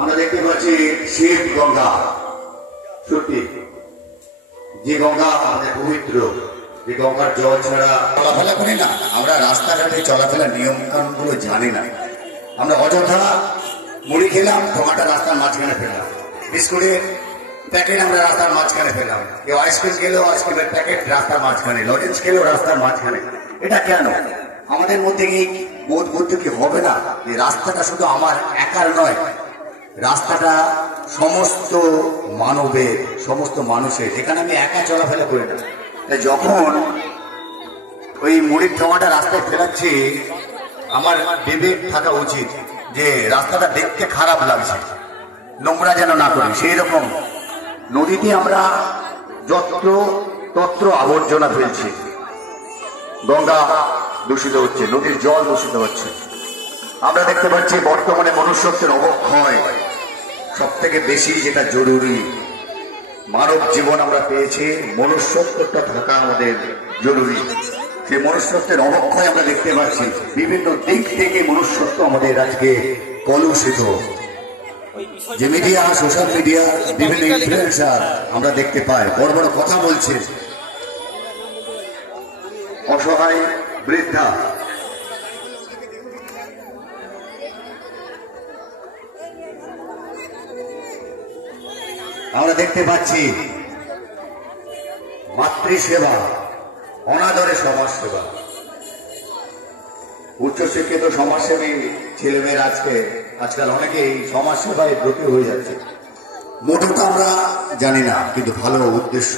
আমরা দেখতে পাচ্ছি শিব গঙ্গা। সত্যি যে গঙ্গা আমাদের পবিত্র, যে গঙ্গার জল ছাড়া চলাফেরা করি না, আমরা রাস্তাঘাটে চলাফেরার নিয়ম কানুন গুলো জানি না। আমরা অযথা মুড়ি খেলাম, ঠোঙাটা রাস্তার মাঝখানে ফেললাম, বিস্কুটের প্যাকেট আমরা রাস্তার মাঝখানে ফেললাম, কেউ আইসক্রিম খেলেও আইসক্রিমের প্যাকেট রাস্তার মাঝখানে, লজেন্স খেলেও রাস্তার মাঝখানে। এটা কেন? আমাদের মধ্যে কি বোধ বুদ্ধি কি হবে না যে রাস্তাটা শুধু আমার একার নয়, রাস্তাটা সমস্ত মানবের, সমস্ত মানুষের। এখানে আমি একা চলাফেরা করি না। তাই যখন ওই মুড়ির ঠোঙাটা রাস্তায় ফেলাচ্ছি, আমার বিবেক থাকা উচিত যে রাস্তাটা দেখতে খারাপ লাগছে, নোংরা যেন না করি। সেই রকম নদীতে আমরা যত্র তত্র আবর্জনা ফেলছি, গঙ্গা দূষিত হচ্ছে, নদীর জল দূষিত হচ্ছে। আমরা দেখতে পাচ্ছি বর্তমানে মনুষ্যত্বের অবক্ষয় সব থেকে বেশি, যেটা জরুরি। মানব জীবন আমরা পেয়েছি, মনুষ্যত্বটা থাকা আমাদের জরুরি। সেই মনুষ্যত্বের অবক্ষয় আমরা দেখতে পাচ্ছি। বিভিন্ন দিক থেকে মনুষ্যত্ব আমাদের আজকে কলুষিত। যে মিডিয়া, সোশ্যাল মিডিয়া, বিভিন্ন ইনফ্লুয়েন্সার আমরা দেখতে পাই, বড় বড় কথা বলছে। অসহায় বৃদ্ধা, আমরা দেখতে পাচ্ছি মাতৃসেবা, অনাদরে সমাজসেবা। উচ্চশিক্ষিত সমাজসেবী ছেলেমেয়েরা আজকাল অনেকেই সমাজসেবায় ব্রতী হয়ে যাচ্ছে। মোটরটা আমরা জানি না, কিন্তু ভালো উদ্দেশ্য।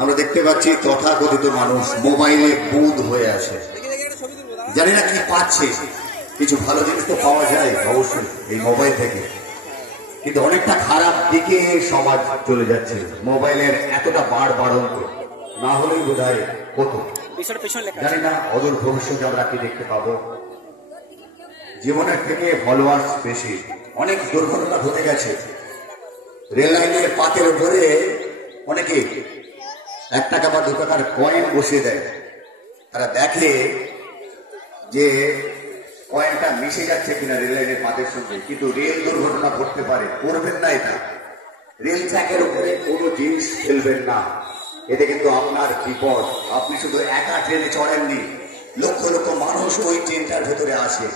আমরা দেখতে পাচ্ছি তথাকথিত মানুষ মোবাইলে বুঁদ হয়ে আসে, জানি না কি পাচ্ছে। কিছু ভালো জিনিস তো পাওয়া যায় অবশ্যই এই মোবাইল থেকে, কিন্তু অনেকটা খারাপ দিকে সমাজ চলে যাচ্ছে। মোবাইলের এতটা বাড়ন্ত না হলেই বোধ হয় হতো, জানি না অদূর ভবিষ্যতে আমরা কি দেখতে পাবো। জীবনের থেকে ফলোয়ার্স বেশি। অনেক দুর্ঘটনা ঘটে গেছে। রেল লাইনের পাতের উপরে অনেকে 1 টাকা বা 2 টাকার কয়েন বসিয়ে দেয়। তারা দেখে যে কয়েনটা মিশে যাচ্ছে কিনা রেল লাইনের পাতের সঙ্গে, কিন্তু রেল দুর্ঘটনা ঘটতে পারে। করবেন না এটা। রেল ট্র্যাকের উপরে কোনো জিনিস ফেলবেন না, এতে কিন্তু আপনার বিপদ। আপনি শুধু একা ট্রেনে চড়েননি, লক্ষ লক্ষ মানুষ ওই ট্রেনটার ভেতরে আসে,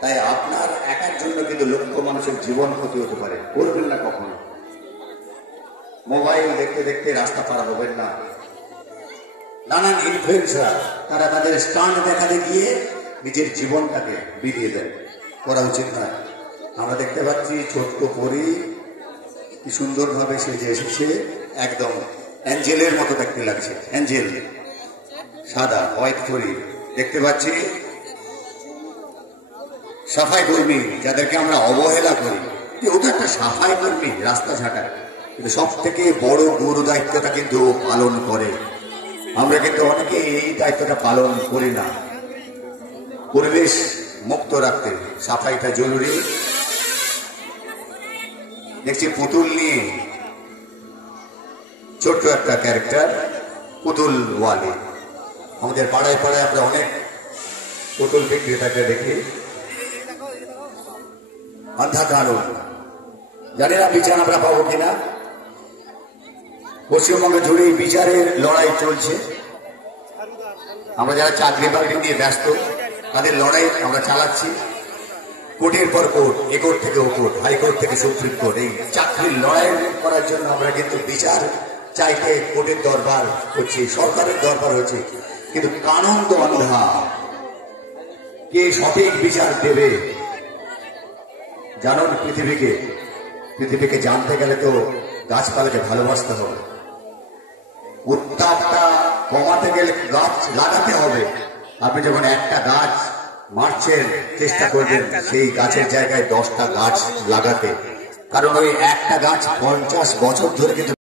তাই আপনার একার জন্য কিন্তু লক্ষ মানুষের জীবন ক্ষতি হতে পারে। করবেন না কখনো। মোবাইল দেখতে দেখতে রাস্তা পার হবেন না। নানান ইনফ্লুয়েন্সার তারা তাদের স্টান্ট দেখাতে গিয়ে নিজের জীবনটাকে বিলিয়ে দেয়, করা উচিত নয়। আমরা দেখতে পাচ্ছি ছোট্ট পরি কি সুন্দরভাবে সেজে এসেছে, একদম অ্যাঞ্জেলের মতো দেখতে লাগছে। অ্যাঞ্জেল, সাদা হোয়াইট পরি। দেখতে পাচ্ছি সাফাই কর্মী, যাদেরকে আমরা অবহেলা করি, ও তো একটা সাফাই কর্মী, রাস্তা ঝাঁটায়, কিন্তু সব থেকে বড় গুরু দায়িত্বটা কিন্তু পালন করে। আমরা কিন্তু অনেকে এই দায়িত্বটা পালন করি না। পরিবেশ মুক্ত রাখতে সাফাইটা জরুরি। দেখছি পুতুল নিয়ে ছোট্ট একটা ক্যারেক্টার, পুতুল ওয়ালি। আমাদের পাড়ায় পাড়ায় আমরা অনেক পুতুল বিক্রেতাকে দেখি। আধা কানুন, জানি না বিচার আমরা পাবো কিনা। পশ্চিমবঙ্গে জুড়ে বিচারের লড়াই চলছে। আমরা যারা চাকরি বাকরি নিয়ে ব্যস্ত, তাদের লড়াই আমরা চালাচ্ছি। কোর্টের পর কোর্ট, এ কোর্ট থেকে ও কোর্ট, হাইকোর্ট থেকে সুপ্রিম কোর্ট, এই চাকরির লড়াই করার জন্য আমরা কিন্তু বিচার চাইতে কোর্টের দরবার করছি, সরকারের দরবার হচ্ছে, কিন্তু কানুন তো অন্ধা। কে সঠিক বিচার দেবে? জানুন, পৃথিবীকে জানতে গেলে তো গাছপালাকে ভালোবাসতে হবে। উত্তাপটা কমাতে গেলে গাছ লাগাতে হবে। আপনি যখন একটা গাছ মারছেন, চেষ্টা করবেন সেই গাছের জায়গায় 10টা গাছ লাগাতে, কারণ ওই একটা গাছ 50 বছর ধরে কিন্তু